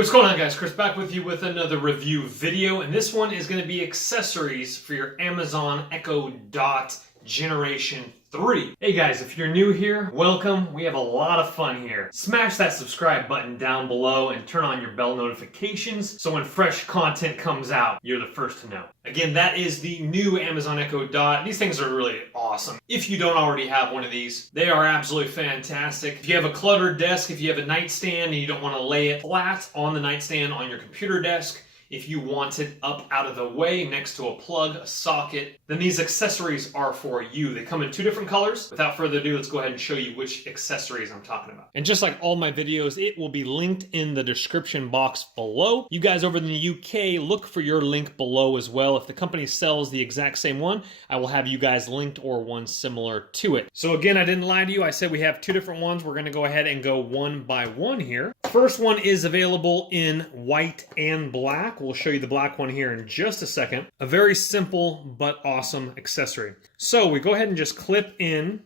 what's going on, guys? Chris back with you with another review video, and this one is going to be accessories for your Amazon Echo Dot Generation 3. Hey guys, if you're new here, welcome. We have a lot of fun here. Smash that subscribe button down below and turn on your bell notifications so when fresh content comes out, you're the first to know. Again, that is the new Amazon Echo Dot. These things are really awesome. If you don't already have one of these, they are absolutely fantastic. If you have a cluttered desk, if you have a nightstand and you don't want to lay it flat on the nightstand on your computer desk, if you want it up out of the way next to a plug, a socket, then these accessories are for you. They come in two different colors. Without further ado, let's go ahead and show you which accessories I'm talking about. And just like all my videos, it will be linked in the description box below. You guys over in the UK, look for your link below as well. If the company sells the exact same one, I will have you guys linked or one similar to it. So again, I didn't lie to you. I said we have two different ones. We're gonna go ahead and go one by one here. First one is available in white and black. We'll show you the black one here in just a second. A very simple but awesome accessory. So we go ahead and just clip in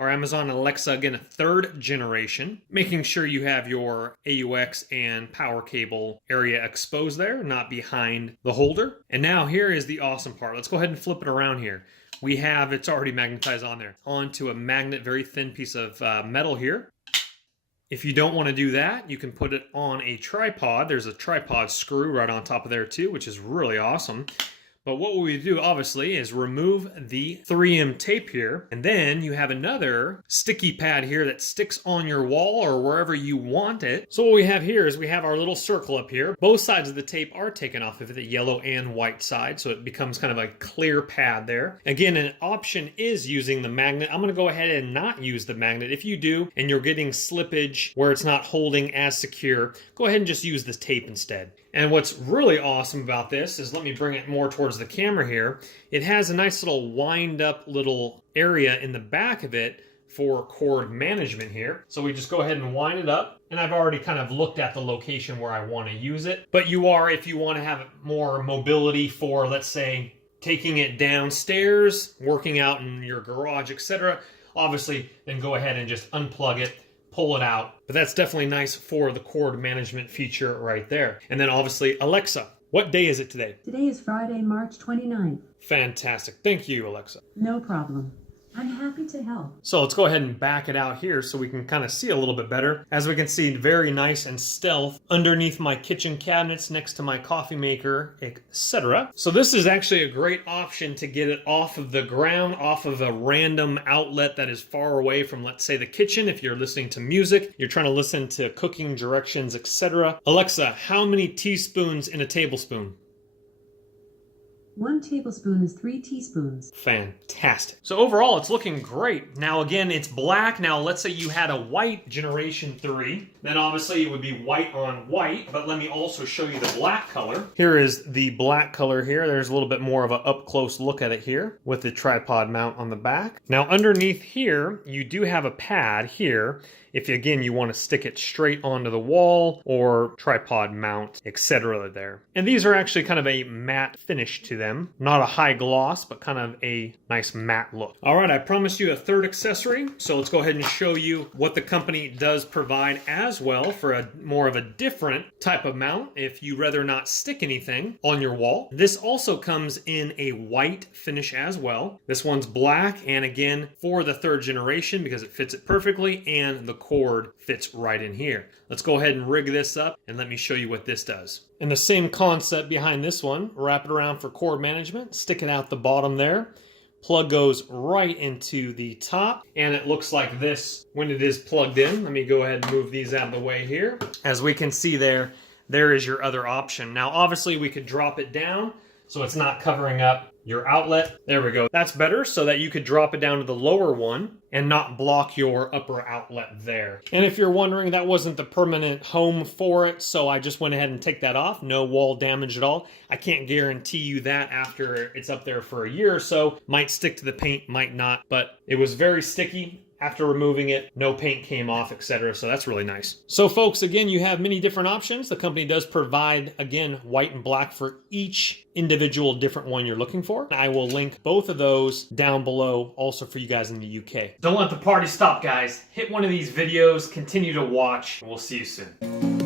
our Amazon Alexa, again, a third generation, making sure you have your AUX and power cable area exposed there, not behind the holder. And now here is the awesome part. Let's go ahead and flip it around here. We have, it's already magnetized on there, onto a magnet, very thin piece of metal here. If you don't want to do that, you can put it on a tripod. There's a tripod screw right on top of there too, which is really awesome. But what we do, obviously, is remove the 3M tape here, and then you have another sticky pad here that sticks on your wall or wherever you want it. So what we have here is we have our little circle up here. Both sides of the tape are taken off of it, the yellow and white side, so it becomes kind of a clear pad there. Again, an option is using the magnet. I'm going to go ahead and not use the magnet. If you do, and you're getting slippage where it's not holding as secure, go ahead and just use the tape instead. And what's really awesome about this is, let me bring it more towards the camera here, it has a nice little wind up little area in the back of it for cord management here. So we just go ahead and wind it up, and I've already kind of looked at the location where I want to use it. But you are, if you want to have more mobility for, let's say, taking it downstairs, working out in your garage, etc., obviously then go ahead and just unplug it, pull it out. But that's definitely nice for the cord management feature right there. And then obviously, Alexa, what day is it today? Today is Friday, March 29th. Fantastic. Thank you, Alexa. No problem. I'm happy to help. So let's go ahead and back it out here so we can kind of see a little bit better. As we can see, very nice and stealth underneath my kitchen cabinets, next to my coffee maker, etc. So this is actually a great option to get it off of the ground, off of a random outlet that is far away from, let's say, the kitchen. If you're listening to music, you're trying to listen to cooking directions, etc. Alexa, how many teaspoons in a tablespoon? 1 tablespoon is 3 teaspoons. Fantastic. So overall, it's looking great. Now again, it's black. Now let's say you had a white Generation 3. Then obviously it would be white on white. But let me also show you the black color. Here is the black color here. There's a little bit more of an up-close look at it here with the tripod mount on the back. Now underneath here, you do have a pad here. If, again, you want to stick it straight onto the wall or tripod mount, etc. there. And these are actually kind of a matte finish to them. Not a high gloss, but kind of a nice matte look. All right, I promised you a third accessory. So let's go ahead and show you what the company does provide as well for a more of a different type of mount if you rather not stick anything on your wall. This also comes in a white finish as well. This one's black, and again, for the third generation because it fits it perfectly, and the cord fits right in here. Let's go ahead and rig this up and let me show you what this does. And the same concept behind this one, wrap it around for cord management, stick it out the bottom there. Plug goes right into the top, and it looks like this when it is plugged in. Let me go ahead and move these out of the way here. As we can see there is your other option. Now obviously we could drop it down so it's not covering up your outlet. There we go. That's better, so that you could drop it down to the lower one and not block your upper outlet there. And if you're wondering, that wasn't the permanent home for it, so I just went ahead and take that off. No wall damage at all. I can't guarantee you that after it's up there for a year or so. Might stick to the paint, might not, but it was very sticky. After removing it, no paint came off, etc. So that's really nice. So folks, again, you have many different options. The company does provide, again, white and black for each individual different one you're looking for. I will link both of those down below also for you guys in the UK. Don't let the party stop, guys. Hit one of these videos, continue to watch, and we'll see you soon.